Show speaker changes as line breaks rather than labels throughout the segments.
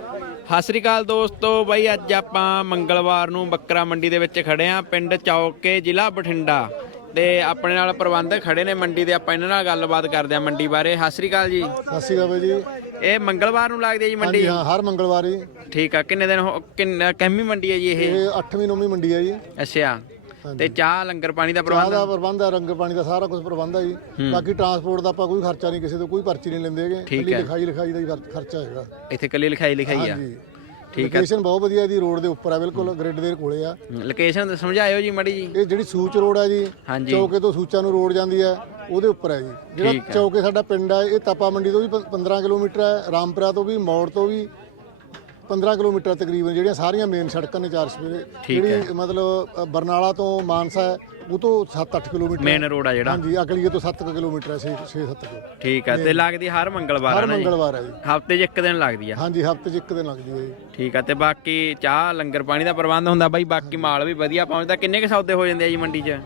ਸਤਿ ਸ੍ਰੀ ਅਕਾਲ ਦੋਸਤੋ ਬਾਈ ਅੱਜ ਆਪਾਂ ਮੰਗਲਵਾਰ ਨੂੰ ਬੱਕਰਾ ਮੰਡੀ ਦੇ ਵਿੱਚ ਖੜੇ ਆ ਪਿੰਡ ਚੌਕੇ ਜ਼ਿਲ੍ਹਾ ਬਠਿੰਡਾ। ਤੇ ਆਪਣੇ ਨਾਲ ਪ੍ਰਬੰਧਕ ਖੜੇ ਨੇ ਮੰਡੀ ਦੇ ਆਪਾਂ ਇਹਨਾਂ ਨਾਲ ਗੱਲਬਾਤ ਕਰਦੇ ਆ ਮੰਡੀ ਬਾਰੇ। ਸਤਿ ਸ੍ਰੀ ਅਕਾਲ ਜੀ।
ਸਤਿ ਸ਼੍ਰੀ ਅਕਾਲ ਬਾਈ ਜੀ।
ਇਹ ਮੰਗਲਵਾਰ ਨੂੰ ਲੱਗਦੀ ਹੈ ਜੀ ਮੰਡੀ?
ਹਾਂਜੀ ਹਾਂ ਹਰ ਮੰਗਲਵਾਰ ਹੀ।
ਠੀਕ ਆ ਕਿੰਨੇ ਦਿਨ ਹੋ- ਕਿੰਨਾ ਕਿੰਨੀ ਮੰਡੀ ਹੈ ਜੀ ਇਹ?
ਇਹ 8ਵੀਂ 9ਵੀਂ ਮੰਡੀ ਹੈ ਜੀ।
ਅੱਛਾ। ਤੇ ਚਾਹ ਲੰਗਰ ਪਾਣੀ ਦਾ ਪ੍ਰਬੰਧ?
ਦਾ ਪ੍ਰਬੰਧ ਹੈ ਰੰਗ ਪਾਣੀ ਦਾ ਸਾਰਾ ਕੁਝ ਪ੍ਰਬੰਧ ਹੈ ਜੀ। ਬਾਕੀ ਟਰਾਂਸਪੋਰਟ ਦਾ ਆਪਾਂ ਕੋਈ ਖਰਚਾ ਨਹੀਂ ਕਿਸੇ ਤੋਂ ਕੋਈ ਪਰਚੀ ਨਹੀਂ ਲੈਂਦੇ ਹੈਗੇ।
ਠੀਕ ਹੈ।
ਲਿਖਾਈ ਲਿਖਾਈ ਦਾ ਹੀ ਖਰ- ਖਰਚਾ ਹੈਗਾ।
ਇੱਥੇ ਕੱਲੀ ਲਿਖਾਈ ਲਿਖਾਈ ਆ? ਠੀਕ ਹੈ
ਲੋਕੇਸ਼ਨ ਬਹੁਤ ਵਧੀਆ ਦੀ ਰੋਡ ਦੇ ਉੱਪਰ ਹੈ ਬਿਲਕੁਲ ਗ੍ਰਿਡ ਦੇ ਕੋਲੇ ਆ।
ਲੋਕੇਸ਼ਨ ਸਮਝਾਇਓ ਜੀ ਮੜੀ ਜੀ।
ਇਹ ਜਿਹੜੀ ਸੂਚ ਰੋਡ ਹੈ ਜੀ ਚੌਕੇ ਤੋਂ ਸੂਚਾ ਨੂੰ ਰੋਡ ਜਾਂਦੀ ਹੈ ਉਹਦੇ ਉੱਪਰ ਹੈ ਜੀ। ਜਿਹੜਾ। ਚੌਕੇ ਸਾਡਾ ਪਿੰਡ ਹੈ ਇਹ ਤਪਾ ਮੰਡੀ ਤੋਂ ਵੀ ਪ- 15 ਕਿਲੋਮੀਟਰ ਹੈ ਰਾਮਪੁਰਾ ਤੋਂ ਵੀ ਮੌੜ ਤੋਂ ਵੀ 15 ਕਿਲੋਮੀਟਰ ਤਕਰੀਬਨ ਜਿਹੜੀਆਂ ਸਾਰੀਆਂ ਮੇਨ ਸੜਕਾਂ ਨੇ ਚਾਰ ਸਵੇਰੇ
ਠੀਕ
ਜਿਹੜੀ ਮਤਲਬ ਅ, ਬਰਨਾਲਾ ਤੋਂ ਮਾਨਸਾ ਹੈ ਉਹ ਤੋਂ 7-8 ਕਿਲੋਮੀਟਰ
ਮੇਨ ਰੋਡ ਆ ਜਿਹੜਾ।
ਹਾਂਜੀ ਅਕਲੀਏ ਤੋਂ 7 ਕਿਲੋਮੀਟਰ ਹੈ 6-7 ਕਿਲੋ
ਠੀਕ ਆ ਤੇ ਲੱਗਦੀ ਹਰ ਮੰਗਲਵਾਰ
ਹਰ
ਆ ਨਾ ਜੀ?
ਮੰਗਲਵਾਰ ਹੈ ਜੀ।
ਹਫ਼ਤੇ 'ਚ ਇੱਕ ਦਿਨ ਲੱਗਦੀ ਆ?
ਹਾਂਜੀ ਹਫ਼ਤੇ 'ਚ ਇੱਕ ਦਿਨ ਲੱਗਦੀ ਹੈ ਜੀ।
ਠੀਕ ਆ ਤੇ ਬਾਕੀ ਚਾਹ ਲੰਗਰ ਪਾਣੀ ਦਾ ਪ੍ਰਬੰਧ ਹੁੰਦਾ ਬਾਈ ਬਾਕੀ ਮਾਲ ਵੀ ਵਧੀਆ ਪਹੁੰਚਦਾ। ਕਿੰਨੇ ਕ ਸੌਦੇ ਹੋ ਜਾਂਦੇ ਆ ਜੀ ਮੰਡੀ 'ਚ?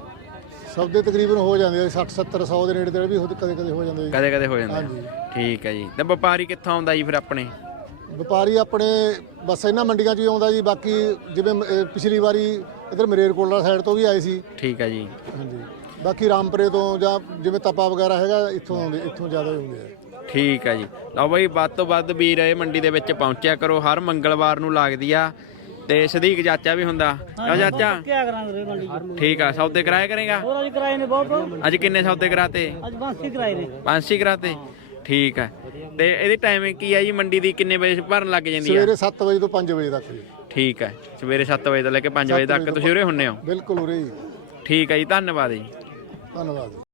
ਸੌਦੇ ਤਕਰੀਬਨ ਹੋ ਜਾਂਦੇ ਆ 60 70 100 ਦੇ ਨੇੜੇ ਤੇੜੇ ਵੀ ਕਦੇ ਕਦੇ ਹੋ ਜਾਂਦੇ ਜੀ।
ਕਦੇ ਕਦੇ ਹੋ ਜਾਂਦੇ ਆ।
ਹਾਂਜੀ।
ਠੀਕ ਹੈ ਜੀ ਤੇ ਵਪਾਰੀ ਕਿੱਥੋਂ ਆਉਂਦਾ ਜੀ ਫਿਰ ਆਪਣੇ?
ਵਪਾਰੀ ਆਪਣੇ ਬਸ ਇਹਨਾਂ ਮੰਡੀਆਂ 'ਚ ਹੀ ਆਉਂਦਾ ਜੀ ਬਾਕੀ ਜਿਵੇਂ ਪਿਛਲੀ ਵਾਰੀ ਇਧਰ ਮਰੇਰਕੋਟਲਾ ਸਾਈਡ ਤੋਂ ਵੀ ਆਏ ਸੀ।
ਠੀਕ ਹੈ ਜੀ।
ਹਾਂਜੀ। ਬਾਕੀ ਰਾਮਪੁਰੇ ਤੋਂ ਜਾਂ ਜਿਵੇਂ ਤਪਾ ਵਗੈਰਾ ਹੈਗਾ ਇੱਥੋਂ ਆਉਂਦੇ ਇੱਥੋਂ ਜ਼ਿਆਦਾ ਹੀ ਆਉਂਦੇ ਆ।
ਠੀਕ ਹੈ ਜੀ। ਲਓ ਬਾਈ ਵੱਧ ਤੋਂ ਵੱਧ ਵੀਰ ਇਹ ਮੰਡੀ ਦੇ ਵਿੱਚ ਪਹੁੰਚਿਆ ਕਰੋ ਹਰ ਮੰਗਲਵਾਰ ਨੂੰ ਲੱਗਦੀ ਆ ਤੇ ਸਦੀਕ ਚਾਚਾ ਵੀ ਹੁੰਦਾ। ਕਿਉਂ ਚਾਚਾ।
ਕਿਆ ਕਰਾਂਗੇ ਰੇ ਮੰਡੀ
ਠੀਕ ਆ ਸੌਦੇ ਕਰਾਇਆ ਕਰੇਗਾ?
ਹੋਰ ਅੱਜ ਕਿਰਾਏ ਨੇ ਬਹੁਤ।
ਅੱਜ ਕਿੰਨੇ ਸੌਦੇ ਕਰਾਤੇ?
ਅੱਜ ਬਾਂਸੀ ਕਿਰਾਏ ਨੇ।
ਪੰਜ ਛੇ ਕਰਾਤੇ? ਠੀਕ ਹੈ ਤੇ ਇਹਦੀ ਟਾਈਮਿੰਗ ਕੀ ਆ ਜੀ? ਮੰਡੀ ਦੀ ਕਿੰਨੇ ਵਜੇ ਭਰਨ ਲੱਗ ਜਾਂਦੀ ਆ?
ਸਵੇਰੇ 7 ਵਜੇ ਤੋਂ 5 ਵਜੇ ਤੱਕ ਜੀ।
ਠੀਕ ਹੈ ਸਵੇਰੇ 7 ਵਜੇ ਤੋਂ ਲੈ ਕੇ 5 ਵਜੇ ਤੱਕ ਤੁਸੀਂ ਉਰੇ ਹੁੰਨੇ ਹੋ?
ਬਿਲਕੁਲ ਉਰੇ ਹੀ।
ਠੀਕ ਹੈ ਜੀ ਧੰਨਵਾਦ ਜੀ।
ਧੰਨਵਾਦ।